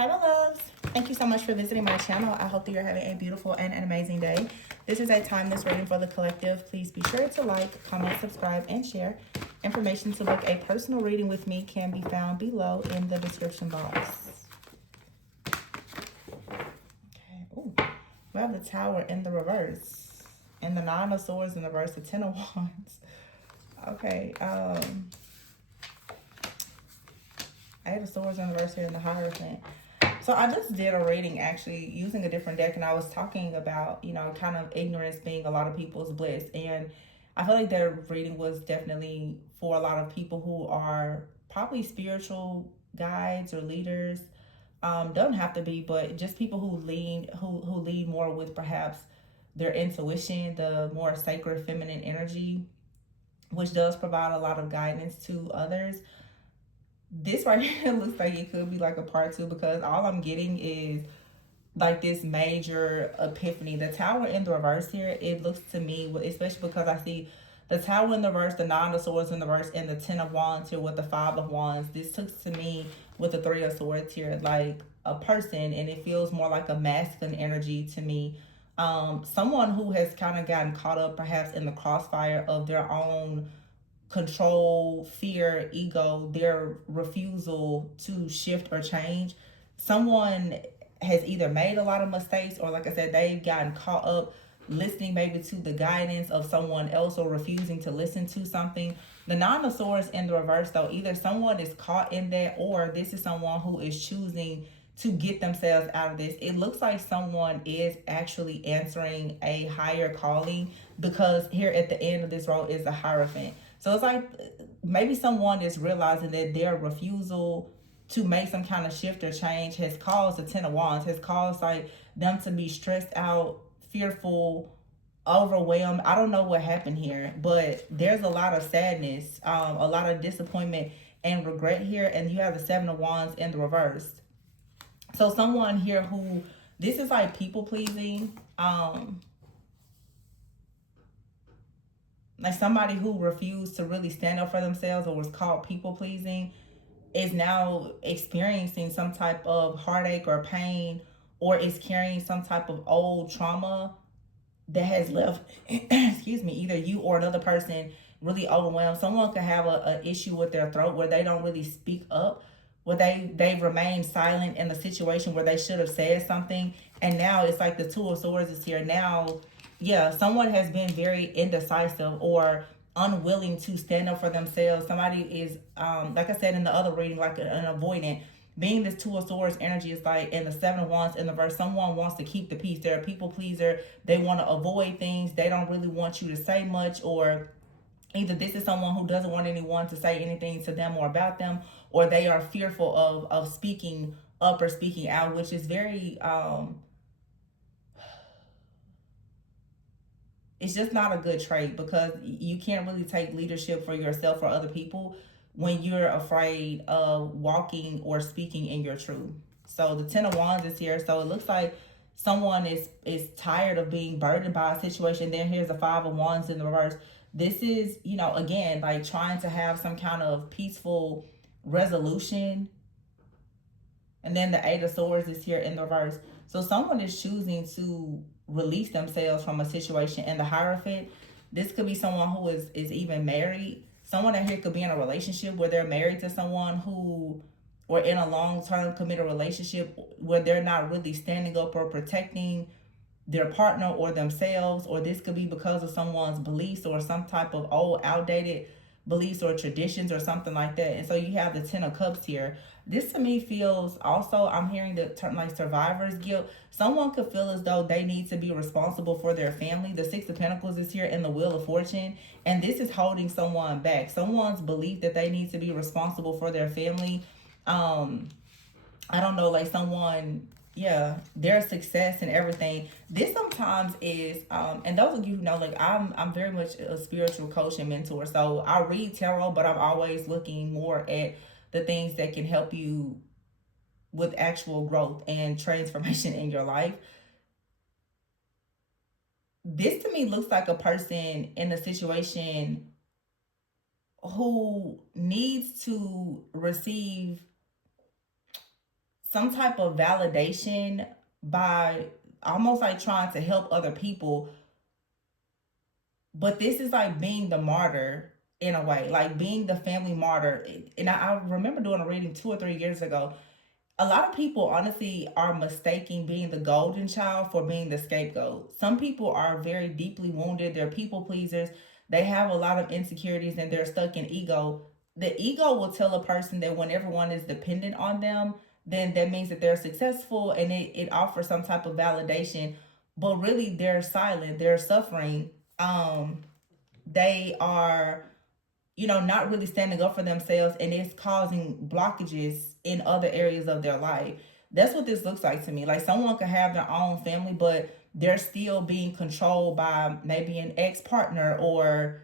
Hi, my loves. Thank you so much for visiting my channel. I hope that you're having a beautiful and an amazing day. This is a timeless reading for the collective. Please be sure to like, comment, subscribe, and share. Information to book a personal reading with me can be found below in the description box. Okay. Ooh. We have the Tower in the reverse. And the Nine of Swords in the reverse, the Ten of Wands. Okay. Eight of Swords in the reverse here in the Hierophant. So I just did a reading actually using a different deck, and I was talking about, kind of ignorance being a lot of people's bliss. And I feel like their reading was definitely for a lot of people who are probably spiritual guides or leaders. Don't have to be, but just people who lead more with perhaps their intuition, the more sacred feminine energy, which does provide a lot of guidance to others. This right here looks like it could be like a part two, because all I'm getting is like this major epiphany. The Tower in the reverse here, it looks to me, especially because I see the Tower in the reverse, the Nine of Swords in the reverse, and the Ten of Wands here with the Five of Wands. This looks to me with the Three of Swords here like a person, and it feels more like a masculine energy to me. Someone who has kind of gotten caught up perhaps in the crossfire of their own control, fear, ego, their refusal to shift or change. Someone has either made a lot of mistakes, or like I said, they've gotten caught up listening maybe to the guidance of someone else, or refusing to listen to something. The Nine of Swords in the reverse, though, either someone is caught in that, or this is someone who is choosing to get themselves out of this. It looks like someone is actually answering a higher calling, because here at the end of this road is the Hierophant. So it's like maybe someone is realizing that their refusal to make some kind of shift or change has caused the Ten of Wands, has caused like them to be stressed out, fearful, overwhelmed. I don't know what happened here, but there's a lot of sadness, a lot of disappointment and regret here. And you have the Seven of Wands in the reverse. So someone here who, this is like people pleasing, like somebody who refused to really stand up for themselves or was called people pleasing is now experiencing some type of heartache or pain, or is carrying some type of old trauma that has left excuse me, either you or another person really overwhelmed. Someone could have a issue with their throat where they don't really speak up, where they remain silent in a situation where they should have said something. And now it's like the Two of Swords is here now. Yeah, someone has been very indecisive or unwilling to stand up for themselves. Somebody is, like I said in the other reading, like an avoidant. Being this Two of Swords energy is like in the Seven of Wands in the verse, someone wants to keep the peace. They're a people pleaser. They want to avoid things. They don't really want you to say much, or either this is someone who doesn't want anyone to say anything to them or about them, or they are fearful of speaking up or speaking out, which is very, it's just not a good trait, because you can't really take leadership for yourself or other people when you're afraid of walking or speaking in your truth. So the Ten of Wands is here. So it looks like someone is tired of being burdened by a situation. Then here's the Five of Wands in the reverse. This is, again, like trying to have some kind of peaceful resolution. And then the Eight of Swords is here in the reverse. So someone is choosing to release themselves from a situation in the Hierophant. This could be someone who is even married. Someone out here could be in a relationship where they're married to someone who, or in a long-term committed relationship where they're not really standing up or protecting their partner or themselves. Or this could be because of someone's beliefs or some type of old outdated beliefs or traditions or something like that. And so you have the Ten of Cups here. This to me feels also, I'm hearing the term like survivor's guilt. Someone could feel as though they need to be responsible for their family. The Six of Pentacles is here in the Wheel of Fortune, and this is holding someone back. Someone's belief that they need to be responsible for their family. I don't know, like someone, yeah, their success and everything. This sometimes is, and those of you who know, like I'm very much a spiritual coach and mentor. So I read tarot, but I'm always looking more at the things that can help you with actual growth and transformation in your life. This to me looks like a person in a situation who needs to receive some type of validation by almost like trying to help other people. But this is like being the martyr in a way, like being the family martyr. And I remember doing a reading 2 or 3 years ago. A lot of people honestly are mistaking being the golden child for being the scapegoat. Some people are very deeply wounded, they're people pleasers, they have a lot of insecurities, and they're stuck in ego. The ego will tell a person that when everyone is dependent on them, then that means that they're successful, and it offers some type of validation. But really they're silent, they're suffering. They are, not really standing up for themselves, and it's causing blockages in other areas of their life. That's what this looks like to me. Like someone could have their own family, but they're still being controlled by maybe an ex-partner or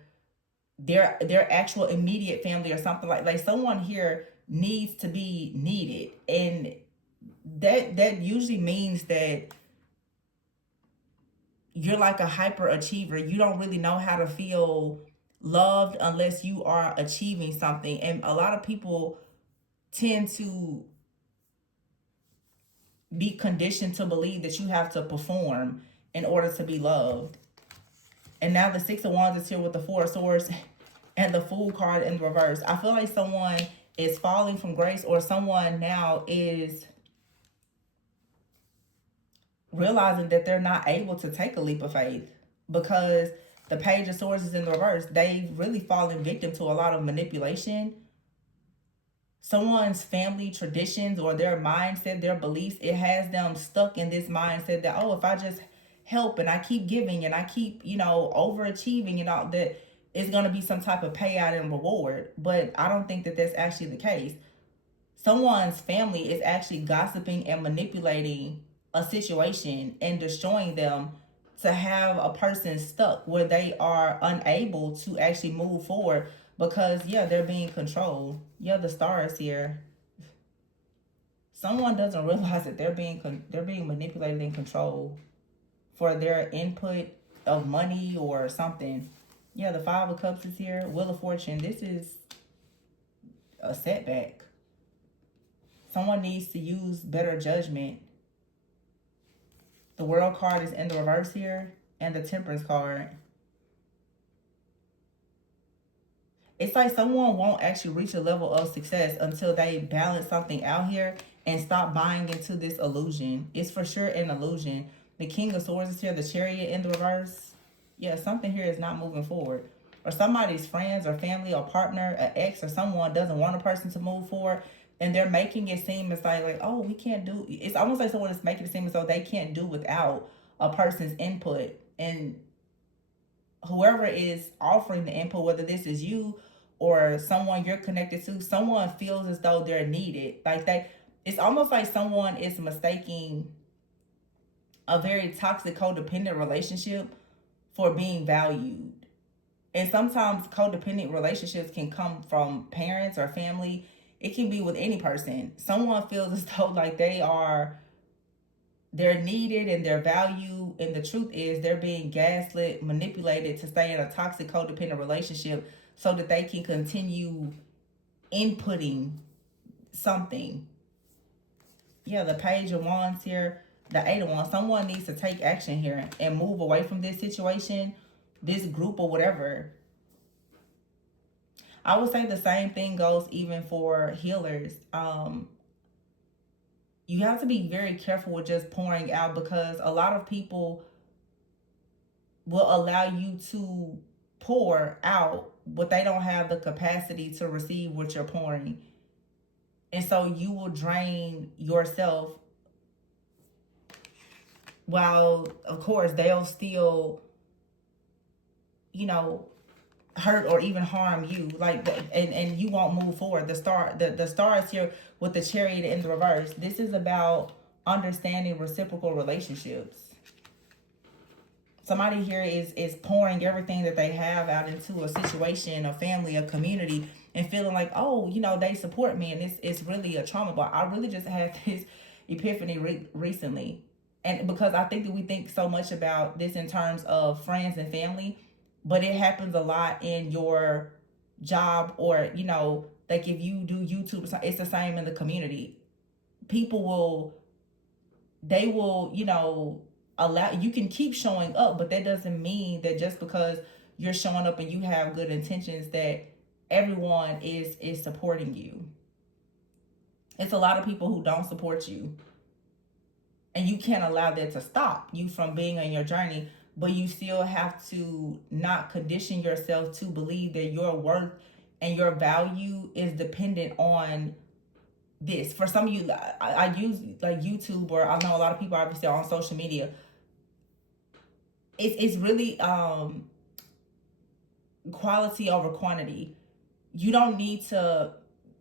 their actual immediate family or something. Like someone here needs to be needed. And that usually means that you're like a hyper achiever. You don't really know how to feel loved unless you are achieving something. And a lot of people tend to be conditioned to believe that you have to perform in order to be loved. And now the Six of Wands is here with the Four of Swords and the Fool card in reverse. I feel like someone is falling from grace, or someone now is realizing that they're not able to take a leap of faith because the Page of Swords is in the reverse. They've really fallen victim to a lot of manipulation. Someone's family traditions or their mindset, their beliefs, it has them stuck in this mindset that, oh, if I just help and I keep giving and I keep, overachieving and all that, it's going to be some type of payout and reward. But I don't think that that's actually the case. Someone's family is actually gossiping and manipulating a situation and destroying them to have a person stuck where they are unable to actually move forward because, they're being controlled. The Star is here. Someone doesn't realize that they're being manipulated and controlled for their input of money or something. The Five of Cups is here. Wheel of Fortune. This is a setback. Someone needs to use better judgment. The World card is in the reverse here, and the Temperance card. It's like someone won't actually reach a level of success until they balance something out here and stop buying into this illusion. It's for sure an illusion. The King of Swords is here, the Chariot in the reverse. Something here is not moving forward. Or somebody's friends or family or partner, an ex or someone doesn't want a person to move forward. And they're making it seem as like, oh, we can't do. It's almost like someone is making it seem as though they can't do without a person's input. And whoever is offering the input, whether this is you or someone you're connected to, someone feels as though they're needed. It's almost like someone is mistaking a very toxic codependent relationship for being valued. And sometimes codependent relationships can come from parents or family. It can be with any person. Someone feels as though like they're needed and they're valued, and the truth is they're being gaslit, manipulated to stay in a toxic codependent relationship so that they can continue inputting something. The Page of Wands here, the Eight of Wands. Someone needs to take action here and move away from this situation, this group or whatever. I would say the same thing goes even for healers. You have to be very careful with just pouring out, because a lot of people will allow you to pour out, but they don't have the capacity to receive what you're pouring. And so you will drain yourself while, of course, they'll still, hurt or even harm you, and you won't move forward. The star is here with the Chariot in the reverse. This is about understanding reciprocal relationships. Somebody here is pouring everything that they have out into a situation, a family, a community, and feeling like, oh, they support me, and it's really a trauma. But I really just had this epiphany recently, and because I think that we think so much about this in terms of friends and family, but it happens a lot in your job, or like if you do YouTube, it's the same in the community. people will, they will, allow, you can keep showing up, but that doesn't mean that just because you're showing up and you have good intentions that everyone is supporting you. It's a lot of people who don't support you, and you can't allow that to stop you from being on your journey, but you still have to not condition yourself to believe that your worth and your value is dependent on this. For some of you, I use like YouTube, or I know a lot of people obviously are on social media. It's really quality over quantity. You don't need to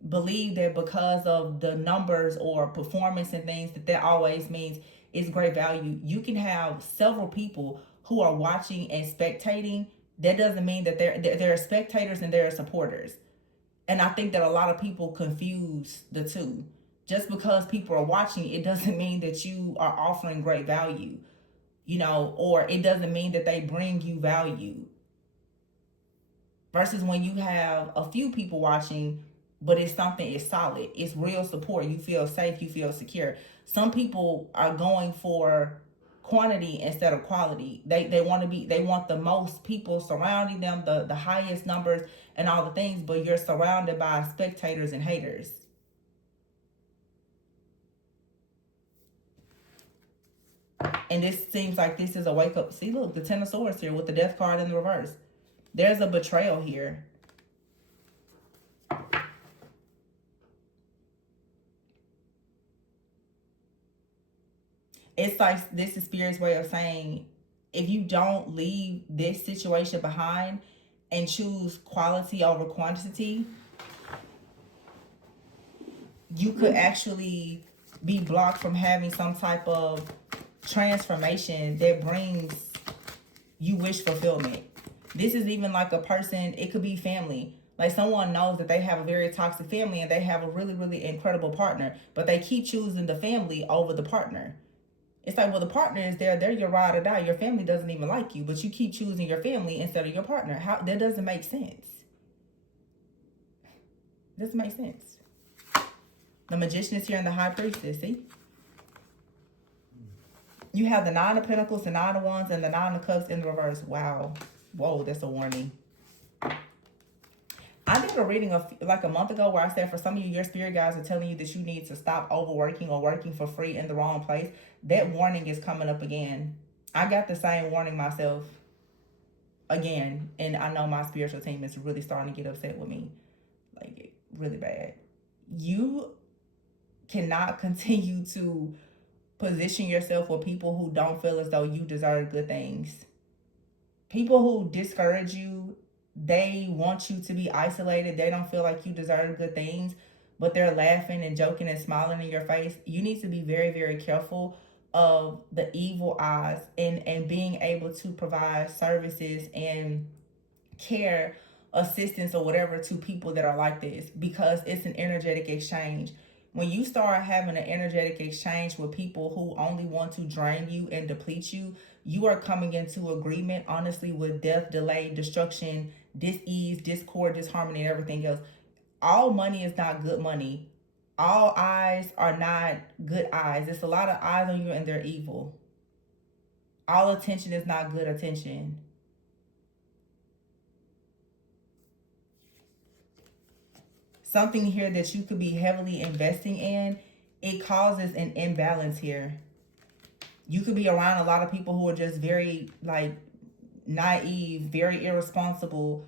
believe that because of the numbers or performance and things that always means it's great value. You can have several people who are watching and spectating. That doesn't mean that they're spectators and they're supporters. And I think that a lot of people confuse the two. Just because people are watching, it doesn't mean that you are offering great value, or it doesn't mean that they bring you value. Versus when you have a few people watching, but it's something, it's solid, it's real support, you feel safe, you feel secure. Some people are going for quantity instead of quality. They want the most people surrounding them, the highest numbers and all the things, but you're surrounded by spectators and haters. And this seems like this is a wake up. See, look, the Ten of Swords here with the Death card in the reverse. There's a betrayal here. It's like this is Spirit's way of saying, if you don't leave this situation behind and choose quality over quantity, you could actually be blocked from having some type of transformation that brings you wish fulfillment. This is even like a person, it could be family. Like someone knows that they have a very toxic family and they have a really, really incredible partner, but they keep choosing the family over the partner. It's like, well, the partner is there, they're your ride or die. Your family doesn't even like you, but you keep choosing your family instead of your partner. How that doesn't make sense. It doesn't make sense. The Magician is here and the High Priestess, see? You have the Nine of Pentacles, the Nine of Wands, and the Nine of Cups in the reverse. Wow. Whoa, that's a warning. I did a reading like a month ago where I said for some of you, your spirit guides are telling you that you need to stop overworking or working for free in the wrong place. That warning is coming up again. I got the same warning myself again. And I know my spiritual team is really starting to get upset with me. Like, really bad. You cannot continue to position yourself with people who don't feel as though you deserve good things. People who discourage you, they want you to be isolated. They don't feel like you deserve good things, but they're laughing and joking and smiling in your face. You need to be very, very careful of the evil eyes and being able to provide services and care, assistance, or whatever to people that are like this, because it's an energetic exchange. When you start having an energetic exchange with people who only want to drain you and deplete you, you are coming into agreement, honestly, with death, delay, destruction, dis-ease, discord, disharmony, and everything else. All money is not good money. All eyes are not good eyes. There's a lot of eyes on you and they're evil. All attention is not good attention. Something here that you could be heavily investing in, it causes an imbalance here. You could be around a lot of people who are just very like naive, very irresponsible.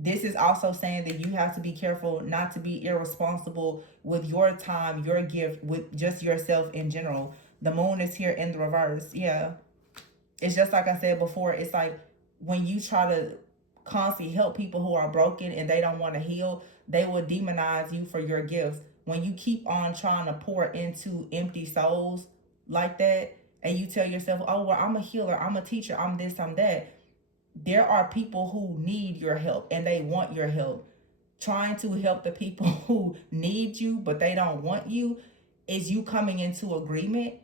This is also saying that you have to be careful not to be irresponsible with your time, your gift, with just yourself in general. The moon is here in the reverse. Yeah. It's just like I said before, it's like when you try to constantly help people who are broken and they don't want to heal, they will demonize you for your gifts. When you keep on trying to pour into empty souls like that, and you tell yourself, oh, well, I'm a healer, I'm a teacher, I'm this, I'm that. There are people who need your help and they want your help. Trying to help the people who need you but they don't want you is you coming into agreement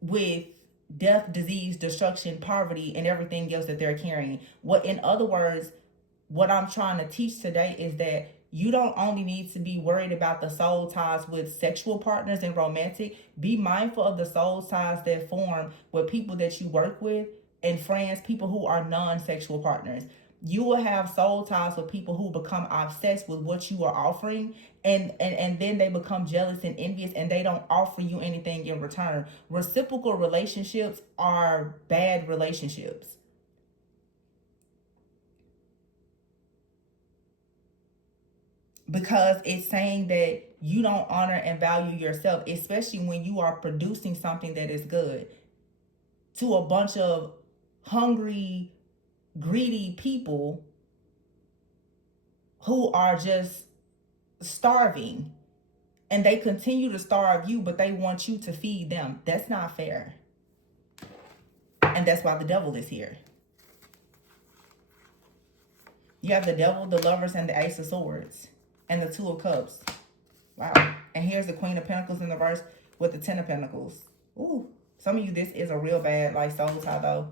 with death, disease, destruction, poverty, and everything else that they're carrying. In other words, what I'm trying to teach today is that You don't only need to be worried about the soul ties with sexual partners and romantic. Be mindful of the soul ties that form with people that you work with and friends, people who are non-sexual partners. You will have soul ties with people who become obsessed with what you are offering, and then they become jealous and envious, and they don't offer you anything in return. Reciprocal relationships are bad relationships, because it's saying that you don't honor and value yourself, especially when you are producing something that is good to a bunch of hungry, greedy people who are just starving, and they continue to starve you, but they want you to feed them. That's not fair. And that's why the devil is here. You have the devil, the lovers, and the ace of swords, and the two of cups. Wow. And here's the queen of pentacles in the verse with the 10 of pentacles. Ooh. Some of you, this is a real bad like soul tie though.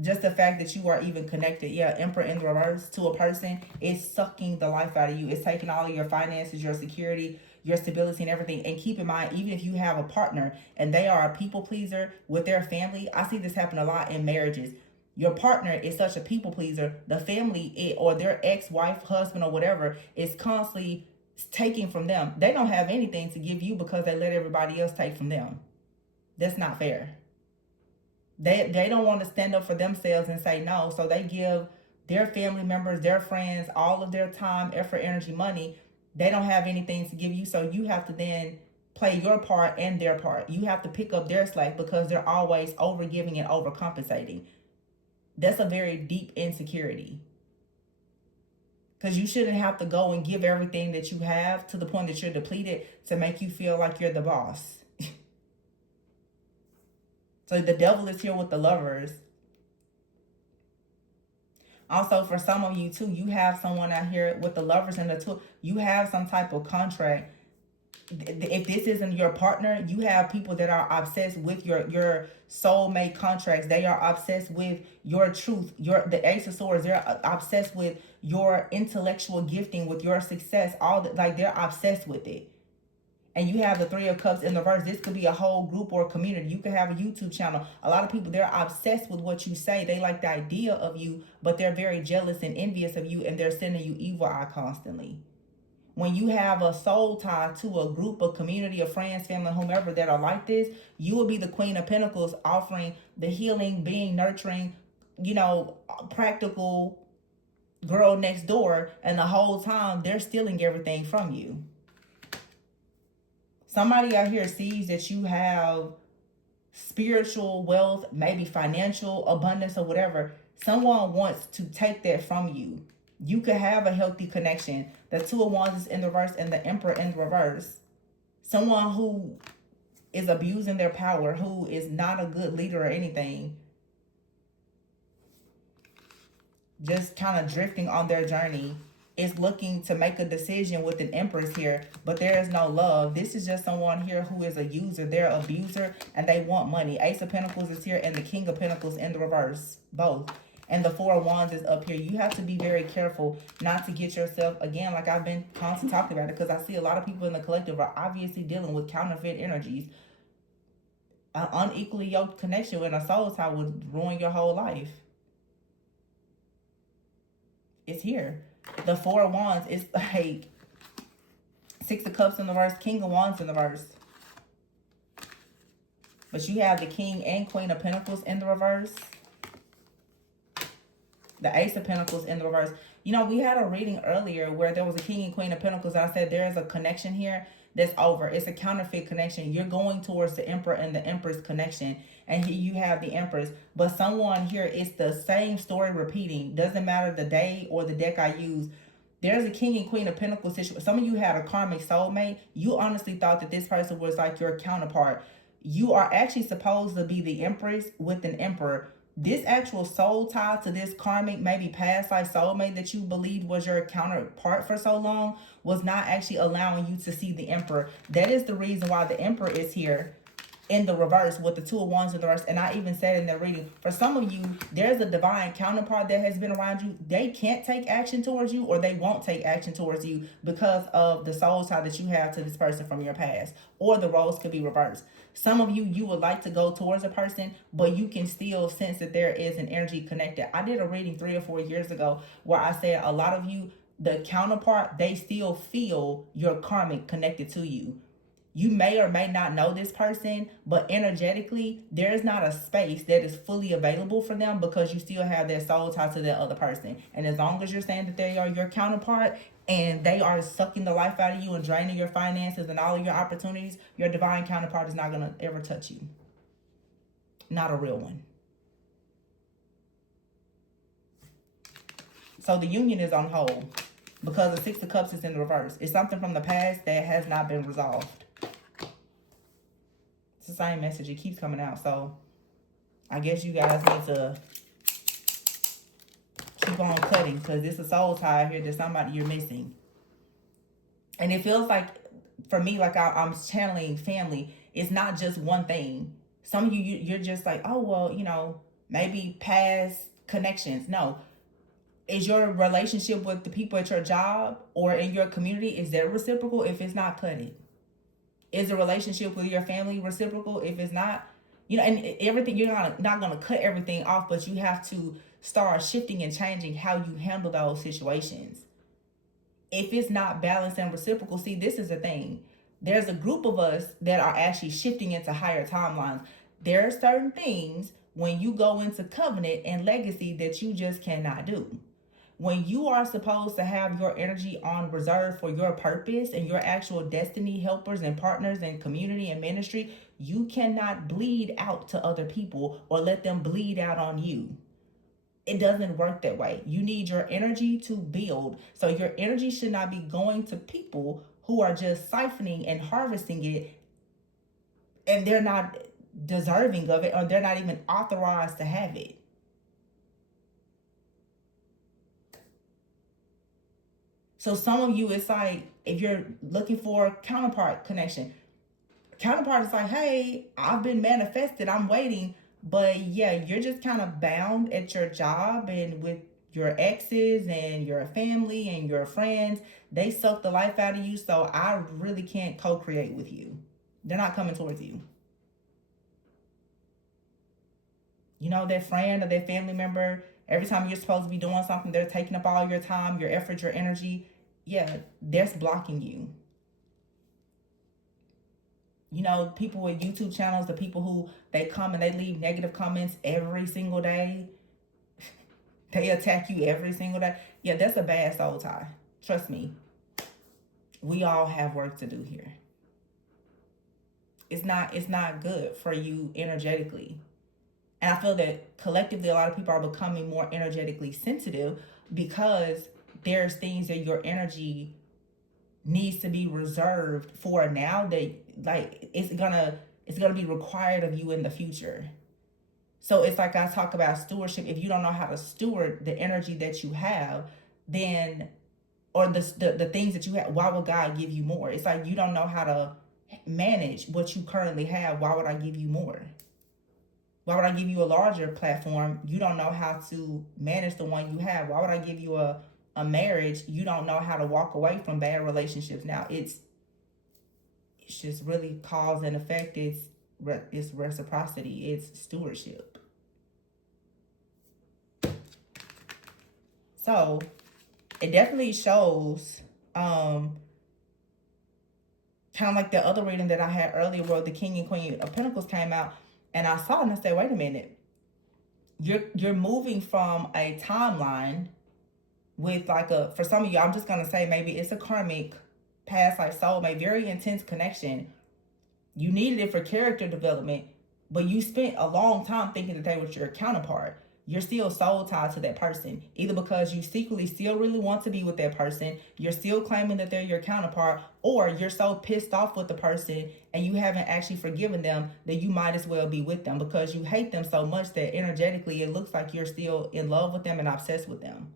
Just the fact that you are even connected. Yeah, emperor in the reverse to a person is sucking the life out of you. It's taking all of your finances, your security, your stability, and everything. And keep in mind, even if you have a partner and they are a people pleaser with their family, I see this happen a lot in marriages. Your partner is such a people pleaser, the family or their ex-wife, husband, or whatever is constantly taking from them. They don't have anything to give you because they let everybody else take from them. That's not fair. They don't want to stand up for themselves and say no, so they give their family members, their friends, all of their time, effort, energy, money. They don't have anything to give you, so you have to then play your part and their part. You have to pick up their slack because they're always overgiving and overcompensating. That's a very deep insecurity, because you shouldn't have to go and give everything that you have to the point that you're depleted to make you feel like you're the boss. So the devil is here with the lovers. Also, for some of you too, you have someone out here with the lovers and the two. You have some type of contract. If this isn't your partner, you have people that are obsessed with your soulmate contracts. They are obsessed with your truth. The ace of swords. They're obsessed with your intellectual gifting, with your success. They're obsessed with it. And you have the three of cups in the verse. This could be a whole group or community. You could have a YouTube channel. A lot of people, they're obsessed with what you say. They like the idea of you, but they're very jealous and envious of you, and they're sending you evil eye constantly. When you have a soul tie to a group, a community of friends, family, whomever that are like this, you will be the queen of pentacles, offering the healing, being nurturing, practical girl next door, and the whole time they're stealing everything from you. Somebody out here sees that you have spiritual wealth, maybe financial abundance or whatever. Someone wants to take that from you. You could have a healthy connection. The two of wands is in the reverse and the emperor in the reverse. Someone who is abusing their power, who is not a good leader or anything, just kind of drifting on their journey, is looking to make a decision with an empress here, but there is no love. This is just someone here who is a user. They're an abuser and they want money. Ace of Pentacles is here and the King of Pentacles in the reverse, both. And the Four of Wands is up here. You have to be very careful not to get yourself, again, like I've been constantly talking about it, because I see a lot of people in the collective are obviously dealing with counterfeit energies. An unequally yoked connection with a soul tie would ruin your whole life. It's here. The Four of Wands is like Six of Cups in the reverse, King of Wands in the reverse. But you have the King and Queen of Pentacles in the reverse. The Ace of Pentacles in the reverse. We had a reading earlier where there was a King and Queen of Pentacles. And I said there is a connection here that's over. It's a counterfeit connection. You're going towards the Emperor and the Empress connection. And here you have the Empress. But someone here, it's the same story repeating. Doesn't matter the day or the deck I use. There's a King and Queen of Pentacles situation. Some of you had a karmic soulmate. You honestly thought that this person was like your counterpart. You are actually supposed to be the Empress with an Emperor. This actual soul tie to this karmic, maybe past life soulmate that you believed was your counterpart for so long was not actually allowing you to see the Emperor. That is the reason why the Emperor is here. in the reverse with the Two of Wands in the reverse. And I even said in the reading, for some of you, there's a divine counterpart that has been around you. They can't take action towards you, or they won't take action towards you because of the soul tie that you have to this person from your past, or the roles could be reversed. Some of you, you would like to go towards a person, but you can still sense that there is an energy connected. I did a reading 3 or 4 years ago where I said a lot of you, the counterpart, they still feel your karmic connected to you. You may or may not know this person, but energetically, there is not a space that is fully available for them because you still have that soul tie to that other person. And as long as you're saying that they are your counterpart and they are sucking the life out of you and draining your finances and all of your opportunities, your divine counterpart is not going to ever touch you. Not a real one. So the union is on hold because the Six of Cups is in reverse. It's something from the past that has not been resolved. It's the same message. It keeps coming out. So I guess you guys need to keep on cutting because this is a soul tie here. There's somebody you're missing. And it feels like, for me, like I'm channeling family. It's not just one thing. Some of you're just like, oh, well, you know, maybe past connections. No. Is your relationship with the people at your job or in your community, is that reciprocal? If it's not, cut it. Is the relationship with your family reciprocal? If it's not, you know, and everything, you're not going to cut everything off, but you have to start shifting and changing how you handle those situations. If it's not balanced and reciprocal, see, this is the thing. There's a group of us that are actually shifting into higher timelines. There are certain things when you go into covenant and legacy that you just cannot do. When you are supposed to have your energy on reserve for your purpose and your actual destiny helpers and partners and community and ministry, you cannot bleed out to other people or let them bleed out on you. It doesn't work that way. You need your energy to build. So your energy should not be going to people who are just siphoning and harvesting it, and they're not deserving of it, or they're not even authorized to have it. So some of you, it's like, if you're looking for a counterpart connection, counterpart is like, hey, I've been manifested, I'm waiting. But yeah, you're just kind of bound at your job and with your exes and your family and your friends. They suck the life out of you, so I really can't co-create with you. They're not coming towards you. You know, that friend or that family member, every time you're supposed to be doing something, they're taking up all your time, your effort, your energy. Yeah, that's blocking you. You know, people with YouTube channels, the people who they come and they leave negative comments every single day. They attack you every single day. Yeah, that's a bad soul tie. Trust me. We all have work to do here. It's not good for you energetically. And I feel that collectively a lot of people are becoming more energetically sensitive because there's things that your energy needs to be reserved for now that, like, it's gonna be required of you in the future. So it's like I talk about stewardship. If you don't know how to steward the energy that you have, then, or the things that you have, why would God give you more? It's like you don't know how to manage what you currently have. Why would I give you more? Why would I give you a larger platform? You don't know how to manage the one you have. Why would I give you a marriage? You don't know how to walk away from bad relationships. Now it's just really cause and effect. It's reciprocity. It's stewardship. So it definitely shows kind of like the other reading that I had earlier where the King and Queen of Pentacles came out, and I saw it and I said, wait a minute. You're moving from a timeline with like for some of you, I'm just going to say maybe it's a karmic past life soulmate, very intense connection. You needed it for character development, but you spent a long time thinking that they were your counterpart. You're still soul tied to that person, either because you secretly still really want to be with that person, you're still claiming that they're your counterpart, or you're so pissed off with the person and you haven't actually forgiven them that you might as well be with them because you hate them so much that energetically it looks like you're still in love with them and obsessed with them.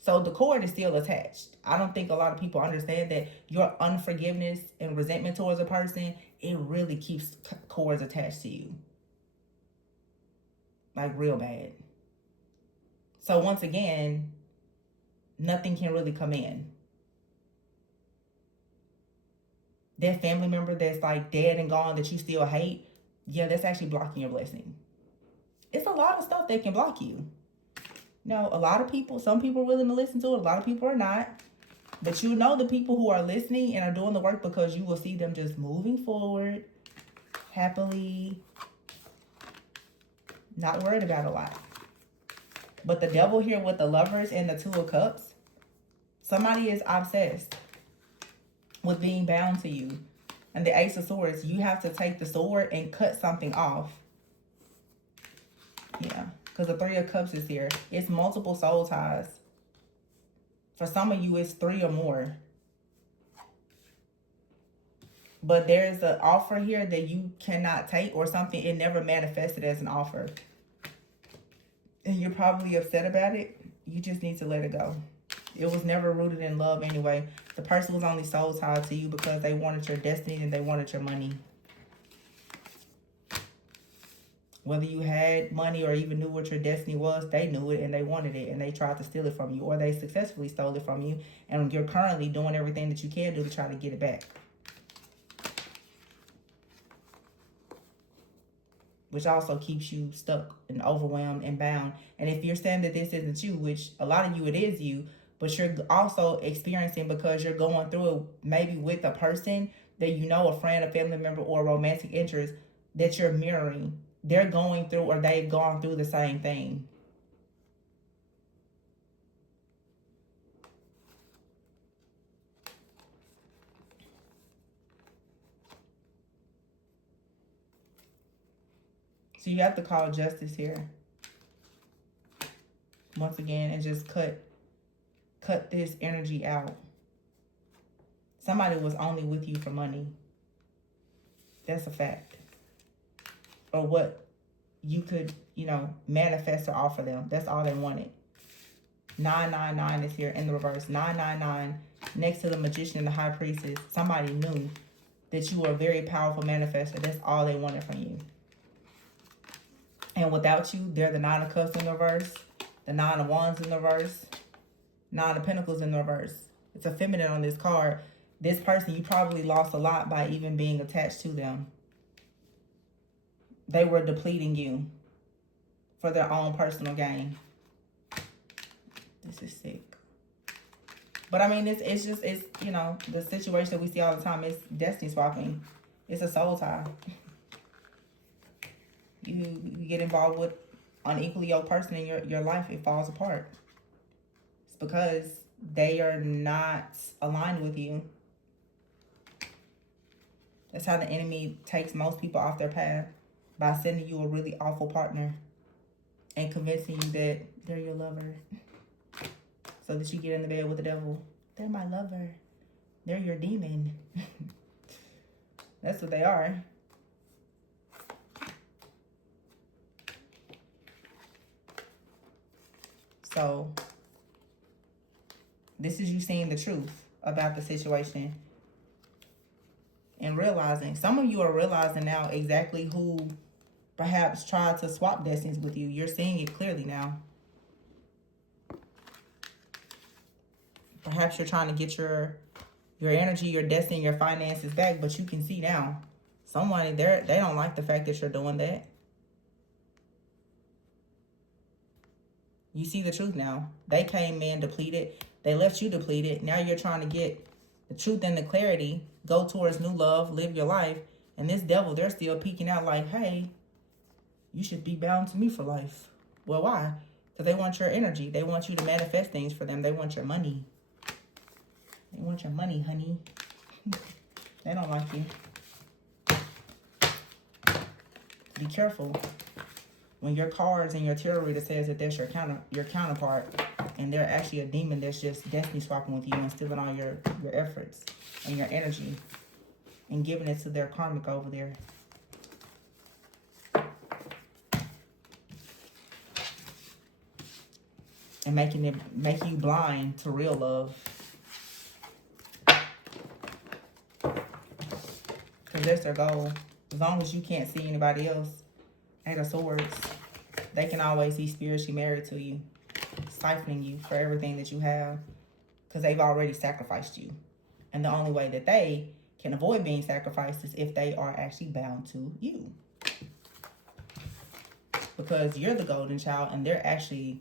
So the cord is still attached. I don't think a lot of people understand that your unforgiveness and resentment towards a person it really keeps cords attached to you. Like real bad. So once again, nothing can really come in. That family member that's like dead and gone that you still hate, yeah, that's actually blocking your blessing. It's a lot of stuff that can block you. No, a lot of people, some people are willing to listen to it, a lot of people are not. But you know the people who are listening and are doing the work because you will see them just moving forward, happily, not worried about a lot. But the devil here with the Lovers and the Two of Cups, somebody is obsessed with being bound to you. And the Ace of Swords, you have to take the sword and cut something off. Yeah, because the Three of Cups is here. It's multiple soul ties. For some of you, it's 3 or more. But there's an offer here that you cannot take, or something, it never manifested as an offer. And you're probably upset about it. You just need to let it go. It was never rooted in love anyway. The person was only soul tied to you because they wanted your destiny and they wanted your money. Whether you had money or even knew what your destiny was, they knew it and they wanted it and they tried to steal it from you, or they successfully stole it from you, and you're currently doing everything that you can do to try to get it back. Which also keeps you stuck and overwhelmed and bound. And if you're saying that this isn't you, which a lot of you, it is you, but you're also experiencing because you're going through it maybe with a person that you know, a friend, a family member, or a romantic interest that you're mirroring. They're going through, or they've gone through the same thing. So you have to call justice here. Once again, and just cut this energy out. Somebody was only with you for money. That's a fact. Or what you could, manifest or offer them. That's all they wanted. 999 is here in the reverse. 999 next to the Magician and the High Priestess. Somebody knew that you were a very powerful manifestor. That's all they wanted from you. And without you, they're the 9 of Cups in the reverse, the 9 of Wands in the reverse, 9 of Pentacles in the reverse. It's a feminine on this card. This person, you probably lost a lot by even being attached to them. They were depleting you for their own personal gain. This is sick. But I mean, it's the situation that we see all the time is destiny swapping. It's a soul tie. You get involved with unequally yoked person in your life, it falls apart. It's because they are not aligned with you. That's how the enemy takes most people off their path, by sending you a really awful partner and convincing you that they're your lover. So that you get in the bed with the devil. They're my lover. They're your demon. That's what they are. So, this is you seeing the truth about the situation. And realizing, some of you are realizing now exactly who perhaps tried to swap destinies with you. You're seeing it clearly now. Perhaps you're trying to get your energy, your destiny, your finances back, but you can see now, somebody there, they don't like the fact that you're doing that. You see the truth now. They came in depleted. They left you depleted. Now you're trying to get the truth and the clarity, go towards new love, live your life. And this devil, they're still peeking out like, hey, you should be bound to me for life. Well, why? Because they want your energy. They want you to manifest things for them. They want your money. They want your money, honey. They don't like you. Be careful. When your cards and your tarot reader says that that's your counterpart, and they're actually a demon that's just destiny swapping with you and stealing all your efforts and your energy and giving it to their karmic over there. And making you blind to real love. Because that's their goal. As long as you can't see anybody else. Eight of Swords. They can always be spiritually married to you. Siphoning you for everything that you have. Because they've already sacrificed you. And the only way that they can avoid being sacrificed is if they are actually bound to you. Because you're the golden child and they're actually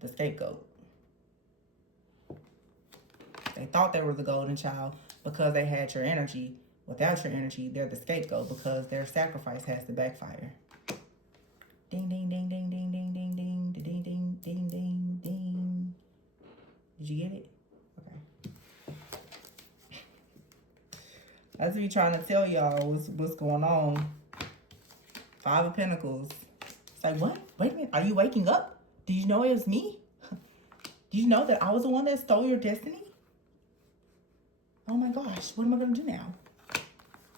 the scapegoat. They thought they were the golden child because they had your energy. Without your energy, they're the scapegoat because their sacrifice has to backfire. Ding, ding, ding, ding, ding, ding, ding, ding, ding, ding, ding, ding, ding. Did you get it? Okay. That's me trying to tell y'all what's going on. Five of Pentacles. It's like, what? Wait a minute. Are you waking up? Did you know it was me? Did you know that I was the one that stole your destiny? Oh my gosh. What am I going to do now?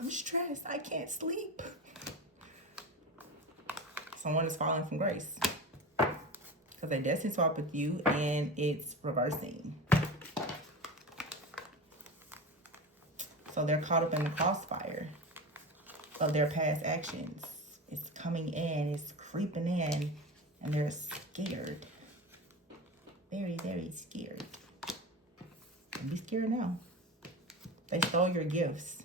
I'm stressed. I can't sleep. Someone is falling from grace. Because they destiny swap with you and it's reversing. So they're caught up in the crossfire of their past actions. It's coming in. It's creeping in. And they're scared. Very, very scared. Don't be scared now. They stole your gifts.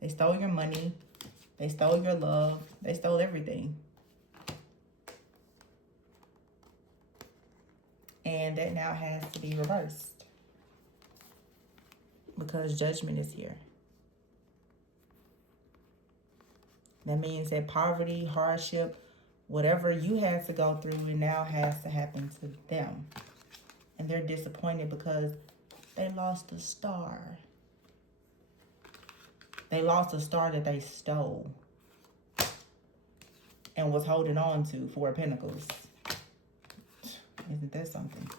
They stole your money. They stole your love. They stole everything. And that now has to be reversed. Because judgment is here. That means that poverty, hardship, whatever you had to go through, it now has to happen to them. And they're disappointed because they lost a star. They lost a star that they stole and was holding on to. Four of Pentacles. Isn't that something?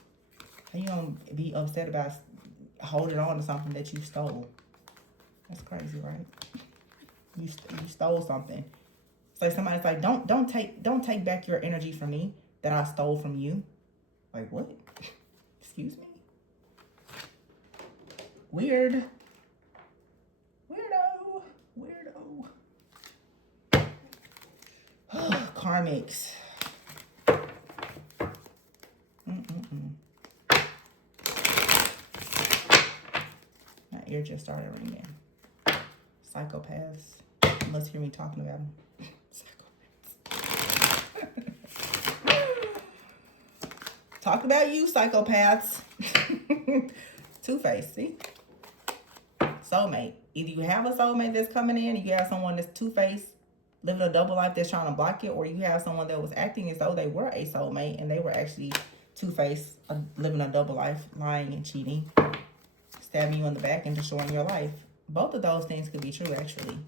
How you gonna be upset about holding on to something that you stole? That's crazy, right? You stole something. It's like somebody's like, don't take back your energy from me that I stole from you. Like what? Excuse me? Weird. Karmics. My ear just started ringing. Psychopaths. You must hear me talking about them. Psychopaths. Talk about you, psychopaths. Two-faced, see? Soulmate. Either you have a soulmate that's coming in, or you have someone that's two-faced, living a double life that's trying to block it, or you have someone that was acting as though they were a soulmate and they were actually two-faced, living a double life, lying and cheating, stabbing you in the back and destroying your life. Both of those things could be true, actually. You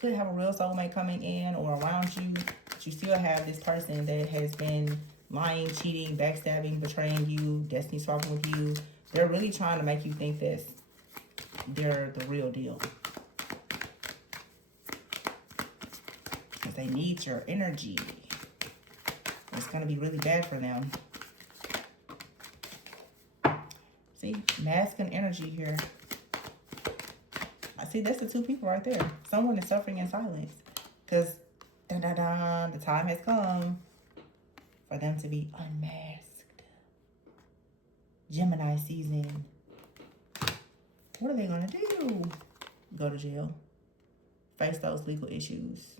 could have a real soulmate coming in or around you, but you still have this person that has been lying, cheating, backstabbing, betraying you, destiny swapping with you. They're really trying to make you think that they're the real deal. Because they need your energy. It's going to be really bad for them. See, masculine energy here. I see that's the two people right there. Someone is suffering in silence. Because, the time has come for them to be unmasked. Gemini season. What are they going to do? Go to jail. Face those legal issues.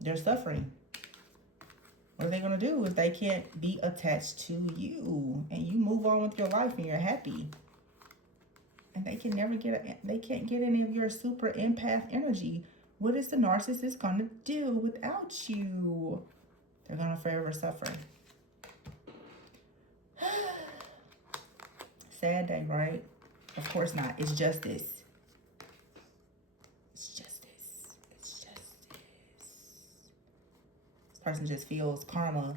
They're suffering. What are they going to do if they can't be attached to you and you move on with your life and you're happy? And they can never they can't get any of your super empath energy. What is the narcissist going to do without you? They're going to forever suffer. Sad day, right? Of course not. It's justice. It's justice. It's justice. This person just feels karma,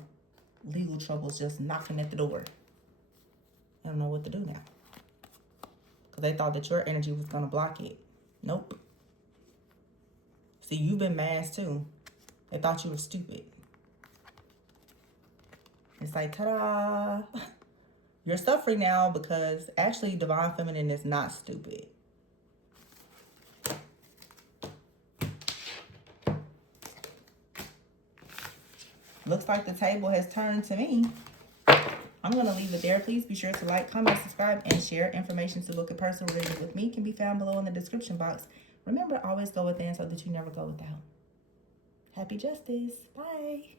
legal troubles just knocking at the door. I don't know what to do now. Because they thought that your energy was going to block it. Nope. See, you've been masked too. They thought you were stupid. It's like, ta-da! You're suffering now because actually Divine Feminine is not stupid. looks like the table has turned to me. I'm going to leave it there. Please be sure to like, comment, subscribe, and share. Information to book a personal reading with me can be found below in the description box. Remember, always go within so that you never go without. Happy justice. Bye.